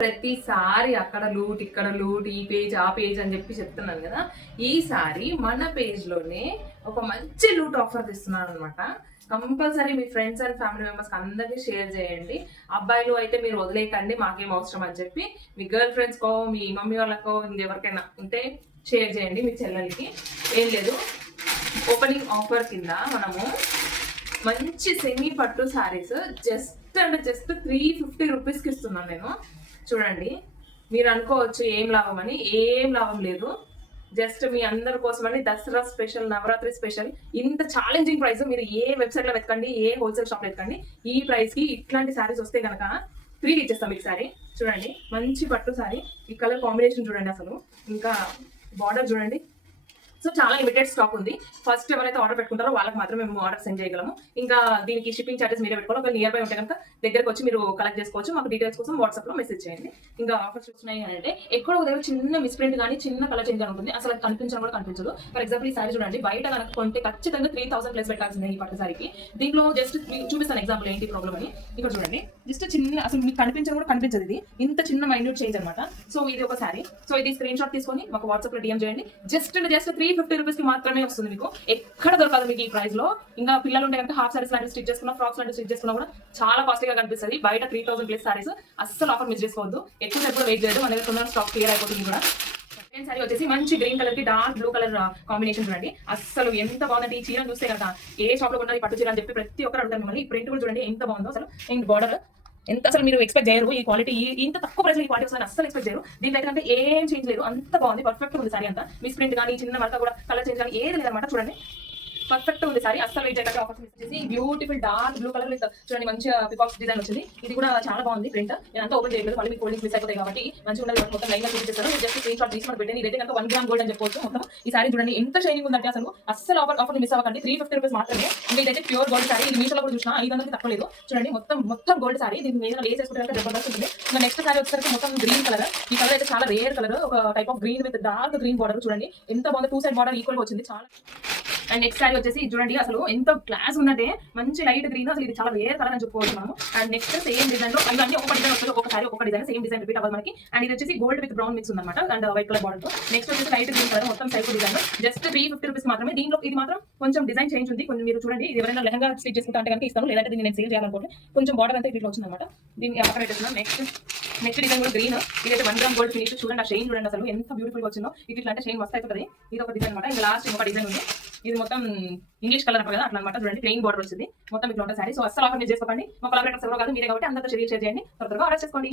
ప్రతిసారి అక్కడ లూట్ ఇక్కడ లూట్ ఈ పేజ్ ఆ పేజ్ అని చెప్పి చెప్తున్నాను కదా, ఈసారి మన పేజ్ లోనే ఒక మంచి లూట్ ఆఫర్ ఇస్తున్నాను అనమాట. Compulsory me friends and family members అందరికీ షేర్ చేయండి. అబ్బాయిలు అయితే మీరు వదిలేయకండి, మాకేం అవసరం అని చెప్పి మీ గర్ల్ ఫ్రెండ్స్ కో మీ మమ్మీ వాళ్ళకో ఇంకెవరికైనా ఉంటే షేర్ చేయండి. మీ చెల్లెలకి ఏం లేదు, ఓపెనింగ్ ఆఫర్ కింద మనము మంచి సెమీ పట్టు శారీస్ జస్ట్ 350 రూపీస్కి ఇస్తున్నాను నేను. చూడండి, మీరు అనుకోవచ్చు ఏం లాభం అని, ఏం లాభం లేదు. జస్ట్ మీ అందరి కోసమని దసరా స్పెషల్, నవరాత్రి స్పెషల్, ఇంత ఛాలెంజింగ్ ప్రైస్ మీరు ఏ వెబ్సైట్లో వెతకండి, ఏ హోల్సేల్ షాప్లో వెతకండి, ఈ ప్రైస్కి ఇట్లాంటి శారీస్ వస్తే కనుక ఫ్రీగా ఇచ్చేస్తాం మీకు శారీ. చూడండి, మంచి పట్టు శారీ, ఈ కలర్ కాంబినేషన్ చూడండి అసలు, ఇంకా బార్డర్ చూడండి. సో చాలా లిమిటెడ్ స్టాక్ ఉంది. ఫస్ట్ ఎవరైతే ఆర్డర్ పెట్టుకుంటారో వాళ్ళకి మాత్రమే మేము ఆర్డర్ సెండ్ చేయగలము. ఇంకా దీనికి షిప్పింగ్ చార్జెస్ మీరే పెట్టుకోవాలి. ఒక నియర్ బై ఉంటే కనుక దగ్గరకు వచ్చి మీరు కలెక్ట్ చేసుకోవచ్చు. మాకు డీటెయిల్స్ కోసం వాట్సాప్లో మెసేజ్ చేయండి. ఇంకా ఆఫర్స్ వచ్చినాయి అంటే ఎక్కడో ఒక దగ్గర చిన్న మిస్ప్రింట్ కానీ చిన్న కలర్ చేంజ్ అని ఉంటుంది, అసలు కనిపించడం కూడా కనిపించదు. ఫర్ ఎగ్జాంపుల్ ఈ సారీ చూడండి, బయట కనుక కొంటే ఖచ్చితంగా 3000 ప్లస్ పెట్టాల్సిందే ఈ పట్టు సారీకి. దీంట్లో జస్ట్ చూపిస్తాను ఎగ్జాంపుల్ ఏంటి ప్రాబ్లం అని. ఇక్కడ చూడండి, జస్ట్ చిన్న, అసలు మీకు కనిపించడం కూడా కనిపించదు, ఇది ఇంత చిన్న మైన్యూట్ చేంజ్ అనమాట. సో ఇది ఒక సారీ. సో ఇది స్క్రీన్ షాట్ తీసుకొని మాకు వాట్సాప్లో డిఎం చేయండి. జస్ట్ 350 రూపీస్కి మాత్రమే వస్తుంది. మీకు ఎక్కడ దొరకదు మీకు ఈ ప్రైస్ లో. ఇంకా పిల్లలు ఉంటే కనుక హాఫ్ సారీస్ లాంటి స్టిచ్ చేసుకున్నా, ఫ్రాక్స్ లాంటి స్టిచ్ చేసుకున్నా కూడా చాలా కాస్ట్లీగా కనిపిస్తుంది. బయట 3000 ప్లస్ సారీస్. అస్సలు ఆఫర్ మిస్ చేసుకోవద్దు. ఎక్కువ వెయిట్ చేయదు, మన దగ్గర తొందరగా స్టాక్ క్లియర్ అయిపోతుంది కూడా. సెకండ్ సారీ వచ్చేసి మంచి గ్రీన్ కలర్ కి డార్క్ బ్లూ కలర్ కాంబినేషన్ చూడండి, అసలు ఎంత బాగుందంటే. ఈ చీర చూస్తే కదా ఏ షాప్ లో ఉన్నది పట్టు చీర అని చెప్పి ప్రతి ఒక్కరు అడుగుతారు మిమ్మల్ని. ఈ ప్రింట్ కూడా చూడండి ఎంత బాగుందో అసలు. ఇంక బార్డర్ ఎంత, అసలు మీరు ఎక్స్పెక్ట్ చేయరు ఈ క్వాలిటీ, ఇంత తక్కువ ప్రైస్ ఈ క్వాలిటీ వస్తుంది అసలు ఎక్స్పెక్ట్ చేయరు. దీంట్లో అయితే ఏం చేంజ్ లేదు, అంత బాగుంది, పర్ఫెక్ట్ ఉంది సారీ అంతా. మిస్ ప్రింట్ కానీ చిన్న మరక కూడా కలర్ చేంజ్ కానీ ఏది లేదన్నమాట. చూడండి, పర్ఫెక్ట్ ఉంది సారీ, అస్సలు వెయిట్ చేయకుండా ఆఫర్స్ వచ్చేసి beautiful dark blue colour with చూడండి మంచి పికాక్స్ డిజైన్ వచ్చింది. ఇది కూడా చాలా బాగుంది ప్రింట్. నేను అంతా ఓపెన్ చేయలేదు, మళ్ళీ మీకు కోల్డింగ్స్ మిస్ అయిపోతాయి కాబట్టి మంచిగా ఉండాలి. మొత్తం లైన్ గా చూపిస్తాను. జస్ట్ స్క్రీన్ షాట్ తీసుకొని పెట్టండి. ఇదైతే కనుక 1 గ్రామ్ గోల్డ్ అని చెప్పవచ్చు. మొత్తం ఈ సారీ చూడండి ఎంత షైనింగ్ ఉందంటే అసలు అస్సలు ఆఫర్ మిస్ అవ్వకండి. 350 రూపీస్ మాత్రమే. ఇంకా ఇదైతే ప్యూర్ గోల్డ్ సారీ. ఇది మీషోలో కూడా చూసినా 500కి తక్కువ లేదు. చూడండి, మొత్తం గోల్డ్ సారీ. దీని మీద లేస్ వేసుకుంటే జబర్దస్త్ ఉంటుంది. ఇంకా నెక్స్ట్ సారీ వచ్చేసరికి మొత్తం గ్రీన్ కలర్. ఈ కలర్ అయితే చాలా రేర్ కలర్, ఒక type of green with dark green border. చూడండి ఎంత బాగుంది, 2 సైడ్ బార్డర్ ఈక్వల్ గా వచ్చింది చాలా. అండ్ నెక్స్ట్ సారీ వచ్చేసి చూడండి, అసలు ఎంత క్లాస్ ఉన్నట్టే మంచి లైట్ గ్రీన్, అసలు ఇది చాలా రేర్ కలర్ అని చెప్పుకోవచ్చు మనము. అండ్ నెక్స్ట్ సేమ్ డిజైన్ లో ఇవన్నీ ఒక డిజైన్ వస్తుంది, ఒకసారి ఒక డిజైన్ సేమ్ డిజైన్ రిపీట్ అవ్వాలి మనకి. అండ్ ఇది వచ్చేసి గోల్డ్ విత్ బ్రౌన్ మిక్స్ ఉందన్నమాట, అండ్ వైట్ కలర్ బార్డర్ తో. నెక్స్ట్ వచ్చేసి లైట్ గ్రీన్ కలర్, మొత్తం సైడ్ డిజైన్ జస్ట్ 350 రూపీస్ మాత్రమే. దీంట్లో ఇది మాత్రం కొంచెం డిజైన్ చేంజ్ ఉంది కొంచెం. మీరు చూడండి, ఇది ఎవరైనా లెహంగా స్టిచ్ చేసుకుంటా అంటే కనుక ఇస్తాను, లేదంటే దీన్ని నేను సేల్ చేయాలనుకోండి. కొంచెం బార్డర్ అంతా ఇట్లా వచ్చిందన్నమాట. దీన్ని అక్కడ పెట్టేస్తున్నాం. నెక్స్ట్ డిజైన్ కూడా గ్రీన్. ఇదైతే 1 గ్రామ్ గోల్డ్ ఫినిష్. చూడండి ఆ షైన్ చూడండి అసలు ఎంత బ్యూటిఫుల్ గా వచ్చిందో. ఇట్లా అంటే షైన్ మస్త్ అయిపోతుంది. ఇది ఒక డిజైన్ అనమాట. ఇంకా లాస్ట్ ఇంకొక డిజైన్ ఉంది, ఇది మొత్తం ఇంగ్లీష్ కలర్ కదా అట్లా అనమాట. చూడండి ప్లెయిన్ బార్డర్ వచ్చింది మొత్తం ఇట్లా ఉంటుంది సారీ. సో అస్సలు ఆఫర్ మిస్ చేసుకోకండి. మా కొలాబరేటర్స్ ఎవరో కాదు మీరే కాబట్టి అందరితో షేర్ చేయండి. త్వరగా ఆర్డర్ చేసుకోండి.